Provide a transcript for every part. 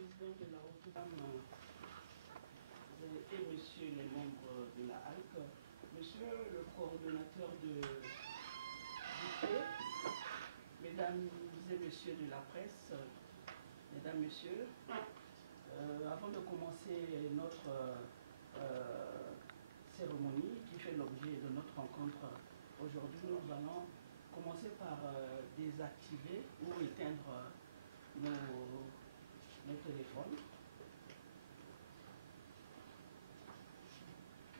président de la Haute-Dame et Monsieur les membres de la HALC, Monsieur le coordonnateur de l'IP, Mesdames et Messieurs de la presse, Mesdames, Messieurs, avant de commencer notre cérémonie qui fait l'objet de notre rencontre aujourd'hui, nous allons commencer par désactiver ou éteindre nos téléphones.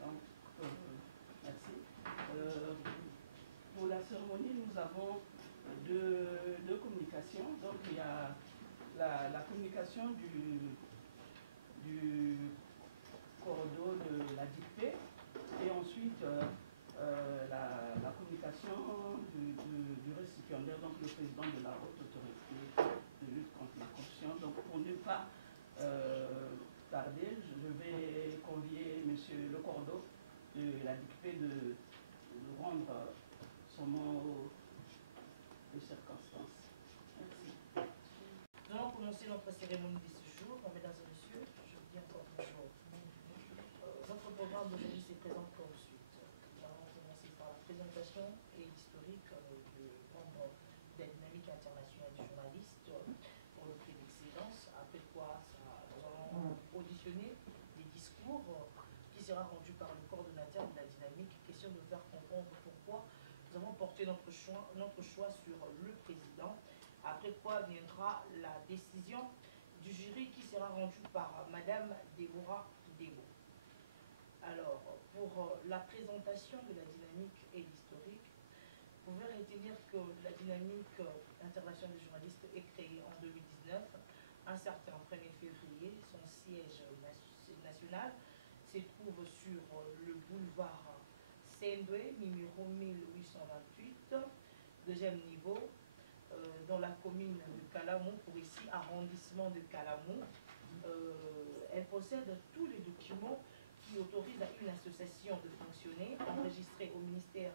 Donc, merci. Pour la cérémonie, nous avons deux communications. Donc, il y a la communication du corridor de la DICP et ensuite la communication du récipiendaire, donc le président de la haute autorité de lutte contre la corruption. Donc, pour ne pas tarder, je vais convier monsieur le cordeau de la DICP de rendre son mot de circonstance. Merci. Nous allons commencer notre cérémonie de ce jour. Mesdames et messieurs, je vous dis encore bonjour. Notre programme d'aujourd'hui se présente comme suite. Nous allons commencer par la présentation et l'historique du membre de la dynamique internationale du journaliste pour le prix d'excellence. Après quoi, nous allons auditionner des discours qui sera rendu par le coordonnateur de la dynamique. Question de faire comprendre pourquoi nous avons porté notre choix sur le président. Après quoi viendra la décision du jury qui sera rendue par Madame Déborah Debo. Alors, pour la présentation de la dynamique et l'historique, vous pouvez retenir que la dynamique internationale des journalistes est créée en 2019, un certain 1er février. Son siège national se trouve sur le boulevard Sendwe, numéro 1828, deuxième niveau, dans la commune de Calamou, pour ici, arrondissement de Calamou. Elle possède tous les documents qui autorisent à une association de fonctionner, enregistrée au ministère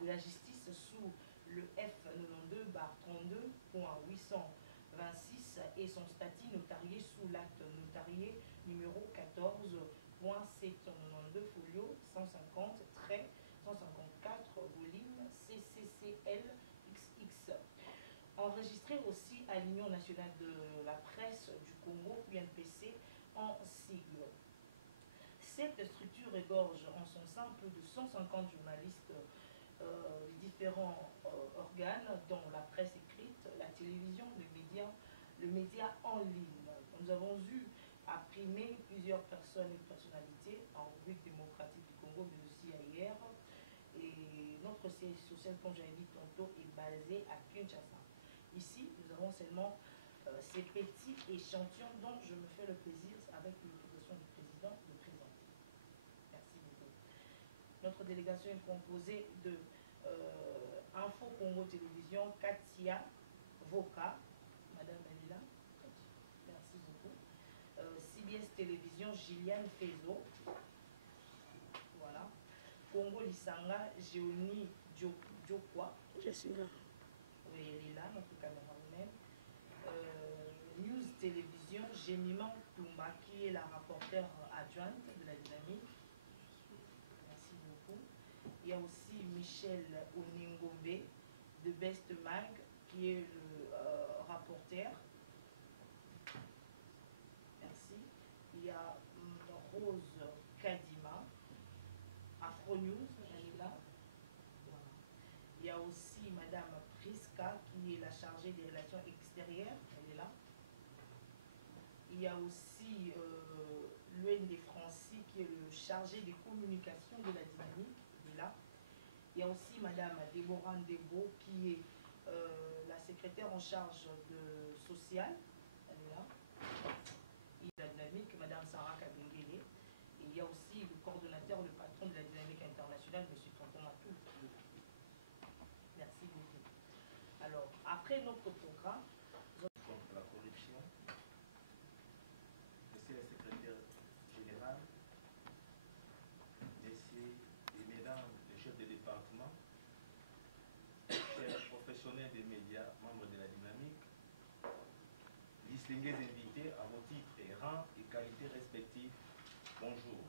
de la Justice sous le F92.32.826 et son statut notarié sous l'acte notarié numéro 14.792 folio 150 154 volume CCCL XX. Enregistré aussi à l'Union nationale de la presse du Congo, UNPC, en sigle. Cette structure égorge en son sein plus de 150 journalistes, différents organes, dont la presse écrite, la télévision, le média en ligne. Nous avons eu à primer plusieurs personnes et personnalités en République démocratique du Congo, mais aussi ailleurs. Et notre siège social, comme j'avais dit tantôt, est basé à Kinshasa. Ici, nous avons seulement ces petits échantillons dont je me fais le plaisir, avec l'autorisation du président, de présenter. Merci beaucoup. Notre délégation est composée de Info Congo Télévision, Katia Voka, Madame Manila. Merci beaucoup. CBS Télévision, Gilliane Fezo. Voilà. Congo Lisanga, Géonie Diokwa. Je suis là. Oui, elle est là, notre caméraman. News Télévision, Gémiment Toumba, qui est la rapporteure adjointe de la dynamique. Merci beaucoup. Il y a aussi Michel Oningombe de Best Mag, qui est le rapporteur. Merci. Il y a Rose Kadima, Afro News, elle est là. Voilà. Il y a aussi Madame Priska, qui est la chargée des relations extérieures, elle est là. Il y a aussi Luen de Francis, qui est le chargé des communications de la dynamique, il est là. Il y a aussi Madame Déborah Debo, qui est la secrétaire en charge de social, elle est là. Il y a la dynamique, Madame Sarah Kabengele. Et il y a aussi le coordonnateur, le patron de la dynamique internationale, M. Tonton Matou. Merci beaucoup. Alors, après notre programme... Contre la corruption, Monsieur le secrétaire général, Messieurs et Mesdames les chefs de département, chers professionnels des médias, membres de la dynamique, distingués invités. invités à vos titres et rangs et qualités respectifs. Bonjour.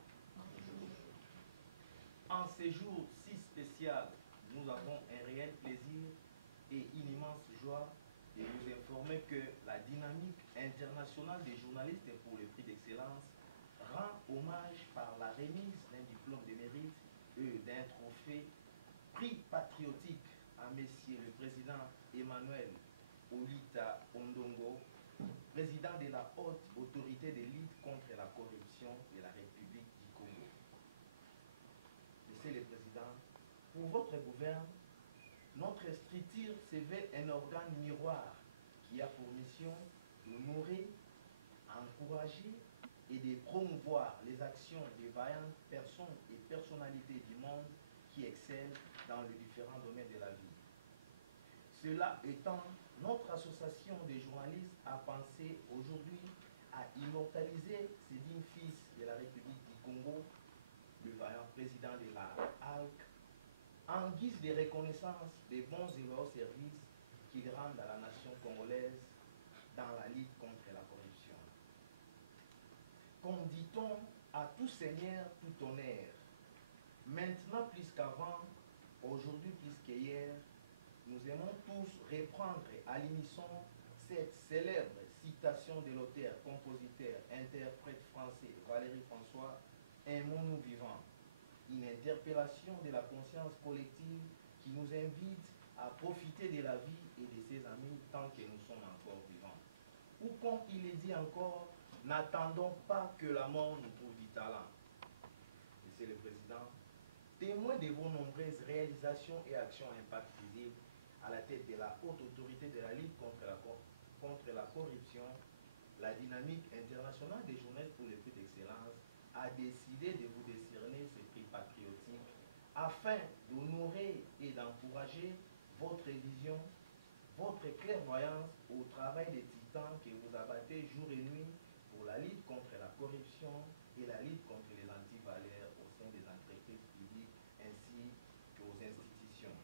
En ces jours si spécial, nous avons un réel plaisir et une immense joie de vous informer que la dynamique internationale des journalistes pour le prix d'excellence rend hommage par la remise d'un diplôme de mérite et d'un trophée prix patriotique à Monsieur le Président Emmanuel Olita Ondongo, président de la haute autorité de lutte contre la corruption de la République du Congo. Monsieur le Président, pour votre gouverne, notre structure se veut un organe miroir qui a pour mission de nourrir, encourager et de promouvoir les actions des vaillantes personnes et personnalités du monde qui excellent dans les différents domaines de la vie. Cela étant, notre association des journalistes a pensé aujourd'hui à immortaliser ce digne fils de la République du Congo, le vaillant président de la HALC, en guise de reconnaissance des bons et loyaux services qu'il rend à la nation congolaise dans la lutte contre la corruption. Comme dit-on, à tout seigneur, tout honneur. Maintenant plus qu'avant, aujourd'hui plus qu'hier, nous aimons tous reprendre à l'unisson cette célèbre citation de l'auteur, compositeur, interprète français Valéry François, aimons-nous vivants. Une interpellation de la conscience collective qui nous invite à profiter de la vie et de ses amis tant que nous sommes encore vivants. Ou comme il est dit encore, n'attendons pas que la mort nous trouve du talent. Monsieur le Président, témoin de vos nombreuses réalisations et actions à impact visible à la tête de la haute autorité de la lutte contre la corruption, la dynamique internationale des journées pour les prix d'excellence a décidé de vous décerner ce prix patriotique afin d'honorer et d'encourager votre vision, votre clairvoyance au travail des titans que vous abattez jour et nuit pour la lutte contre la corruption et la lutte contre les antivaleurs au sein des entreprises publiques ainsi qu'aux institutions.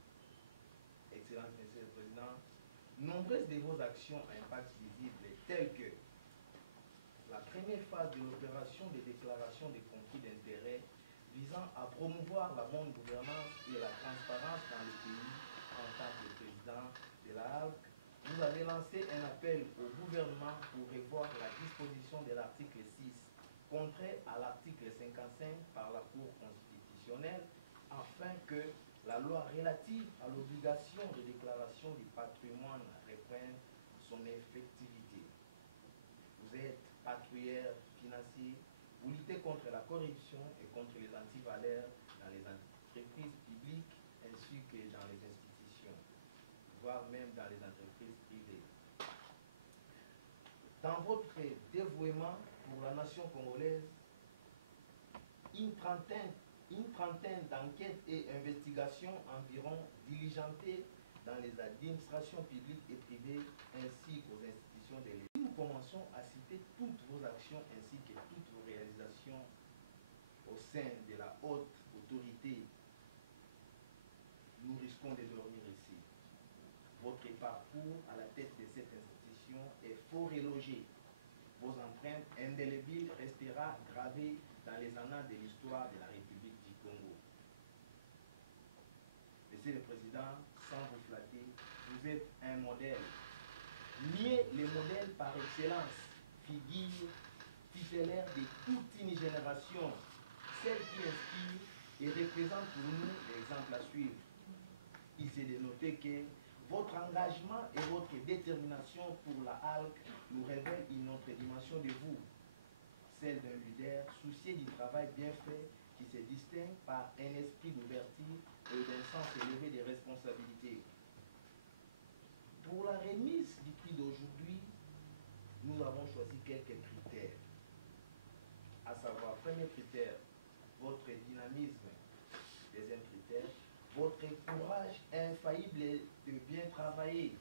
Excellence, Monsieur le Président, nombreuses de vos actions à impact visible telles que la première phase de l'opération de déclaration des conflits d'intérêts visant à promouvoir la bonne gouvernance et la transparence dans le pays en tant que président de la HALC, vous avez lancé un appel au gouvernement pour revoir la disposition de l'article 6, contraire à l'article 55 par la Cour constitutionnelle, afin que la loi relative à l'obligation de déclaration du patrimoine reprenne son effectivité. Vous êtes patrouilleur financier, vous luttez contre la corruption et contre les antivaleurs dans les entreprises publiques ainsi que dans les institutions, voire même dans les entreprises privées. Dans votre dévouement pour la nation congolaise, une trentaine d'enquêtes et investigations environ diligentées dans les administrations publiques et privées ainsi qu'aux institutions de l'État. Nous commençons à citer toutes vos actions ainsi que toutes vos réalisations au sein de la haute autorité. Nous risquons de dormir ici. Votre parcours à la tête de cette institution est fort élogé. Vos empreintes indélébiles restera gravées dans les annales de l'histoire de la République du Congo. Monsieur le Président, sans vous flatter, vous êtes un modèle. Mieux le modèle par excellence, figure tutélaire de toute une génération, celle qui inspire et représente pour nous l'exemple à suivre. Il s'est de noter que votre engagement et votre détermination pour la HALC nous révèlent une autre dimension de vous, celle d'un leader soucieux du travail bien fait qui se distingue par un esprit d'ouverture et d'un sens élevé des responsabilités. Pour la remise du prix d'aujourd'hui, nous avons choisi quelques critères. À savoir, premier critère, votre dynamisme. Deuxième critère, votre courage infaillible de bien travailler.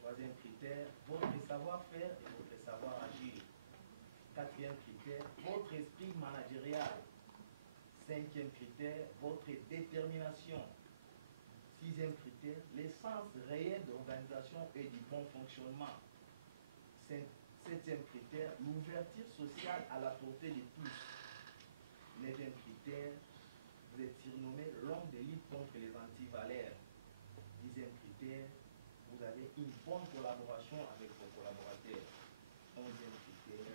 Troisième critère, votre savoir-faire et votre savoir-agir. Quatrième critère, votre esprit managérial. Cinquième critère, votre détermination. Sixième critère, l'essence réelle d'organisation et du bon fonctionnement. Septième critère, l'ouverture sociale à la portée de tous. Neuvième critère, vous êtes surnommé l'homme de lutte contre les antivalaires. Dixième critère, vous avez une bonne collaboration avec vos collaborateurs. Onzième critère,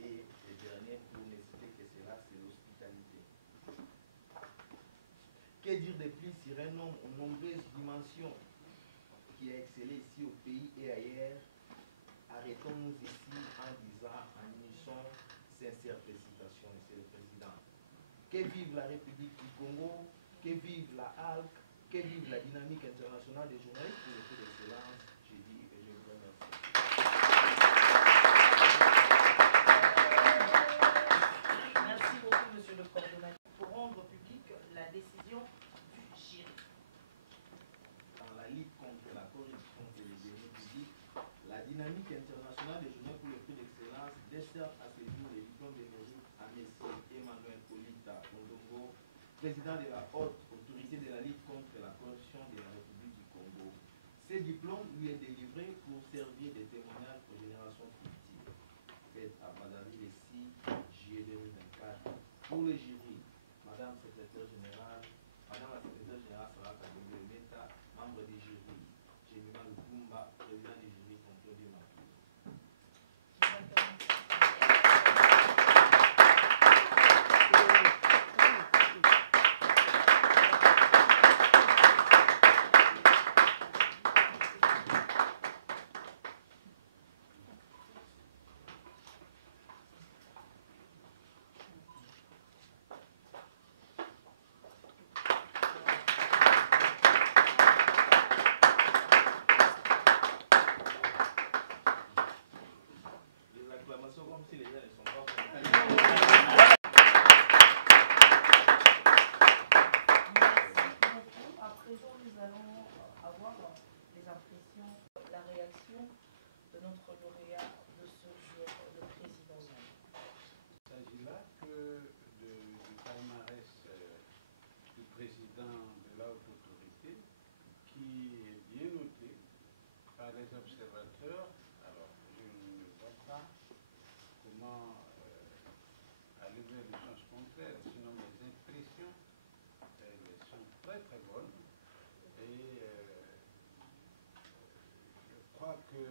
et le dernier, pour ne citer que cela, c'est l'hospitalité. Que dire de plus sur un homme aux nombreuses dimensions qui a excellé ici au pays et ailleurs? Arrêtons-nous ici en disant, en unissant, sincère félicitations, Monsieur le Président. Que vive la République du Congo, que vive la HALC, que vive la dynamique internationale des journalistes pour le prix d'excellence. J'ai dit et je vous remercie. Merci beaucoup, Monsieur le Coordonnateur, pour rendre publique la décision du jury. Dans la lutte contre la corruption et les deniers publics, la dynamique internationale des journées pour le prix d'excellence dessert à ce jour les diplômes de mérite à M. Emmanuel Polita Ondongo, président de la haute autorité de la lutte contre la corruption de la République du Congo. Ce diplôme lui est délivré pour servir de témoignage aux générations futures. Fait à Badari le 6 juillet 2024. Pour le jury, Madame la secrétaire générale Sarah Kadongo Meta, membre du jury, Jemima Lukumba, président du jury, contrôle du marquis. Comme si les gens ne sont pas contents. Merci beaucoup. À présent, nous allons avoir les impressions, la réaction de notre lauréat de ce jour, le président. Il s'agit là que du palmarès du président de la haute autorité qui est bien noté par les observateurs. Alors, je ne vois pas comment aller vers le sens contraire, sinon mes impressions elles sont très très bonnes et je crois que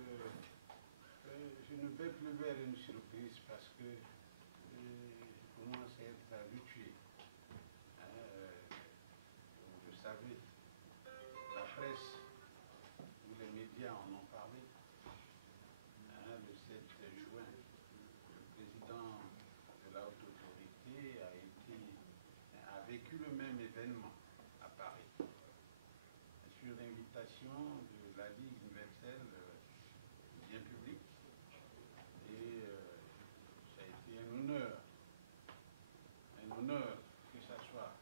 je ne vais plus vers une surprise parce que je commence à être habitué. Vous le savez, la presse ou les médias en ont parlé. Le 7 juin, le président de la haute autorité a vécu le même événement à Paris, sur l'invitation de la Ligue universelle du bien public. Et ça a été un honneur que ça soit.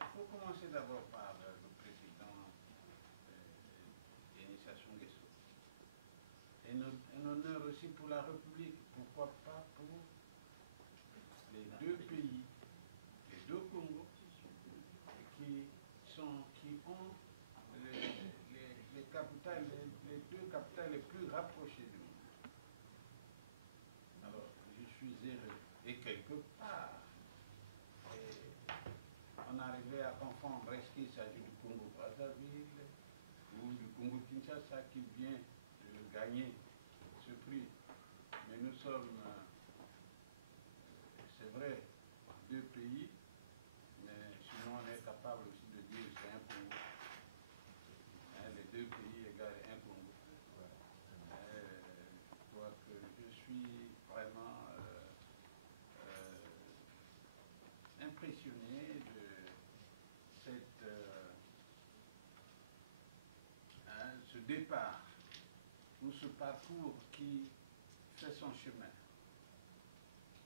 Il faut commencer d'abord par le président Denis Sassou Nguesso. Un honneur aussi pour la République, pourquoi pas pour les deux pays, les deux Congos, qui ont les capitales, les deux capitales les plus rapprochées du monde. Alors, je suis heureux. Et quelque part, on arrivait à confondre est-ce qu'il s'agit du Congo-Brazzaville ou du Congo-Kinshasa qui vient de gagner ce prix. Mais nous sommes, c'est vrai, deux pays, mais sinon on est capable aussi de dire que c'est un Congo. Les deux pays égale un Congo. Je crois que je suis vraiment impressionné de ce départ ou ce parcours qui fait son chemin.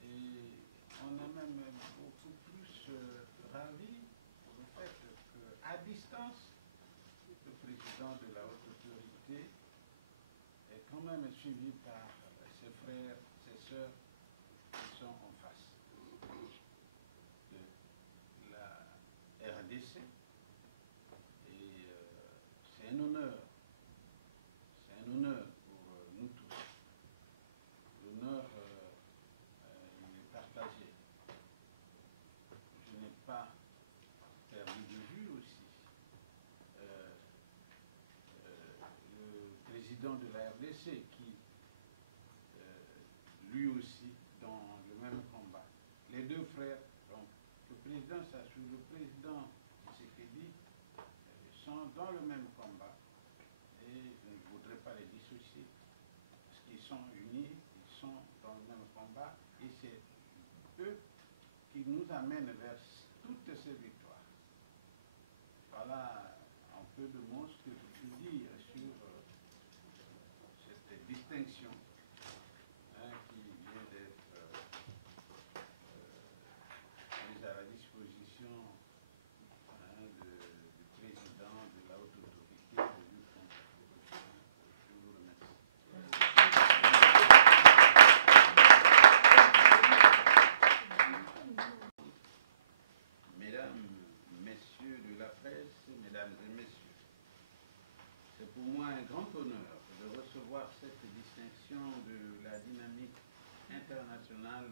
Et on est même beaucoup plus ravi pour le fait qu'à distance, le président de la haute autorité est quand même suivi par ses frères, ses sœurs qui sont en face de la RDC. Et c'est un honneur pour nous tous président de la RDC qui, lui aussi, dans le même combat. Les deux frères, donc, le président Sassou, le président Tshisekedi, sont dans le même combat et je ne voudrais pas les dissocier parce qu'ils sont unis, ils sont dans le même combat et c'est eux qui nous amènent vers toutes ces victoires. Voilà en peu de mots ce que je peux dire sur cette distinction qui vient d'être mise à la disposition du président de la haute autorité de lutte contre la corruption. Je vous remercie. Mesdames, messieurs de la presse, mesdames et messieurs, c'est pour moi un grand honneur de recevoir cette distinction de la dynamique internationale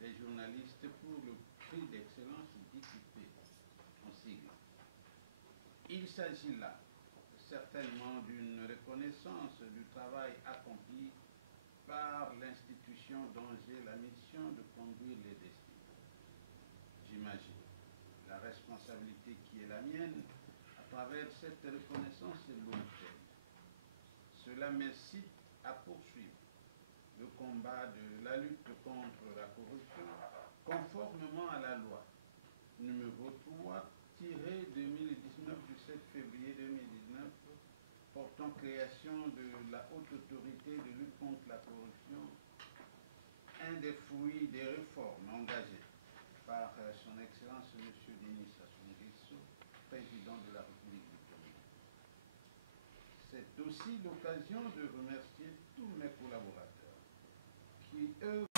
des journalistes pour le prix d'excellence d'IQP en sigle. Il s'agit là certainement d'une reconnaissance du travail accompli par l'institution dont j'ai la mission de conduire les destinées. J'imagine la responsabilité qui est la mienne à travers cette reconnaissance lointaine. Cela m'incite à poursuivre le combat de la lutte contre la corruption conformément à la loi numéro 3-2019 du 7 février 2019 portant création de la haute autorité de lutte contre la corruption, un des fruits des réformes engagées par son Excellence M. Denis Sassou Nguesso, président de la République du Togo. C'est aussi l'occasion de remercier tous mes collaborateurs qui œuvrent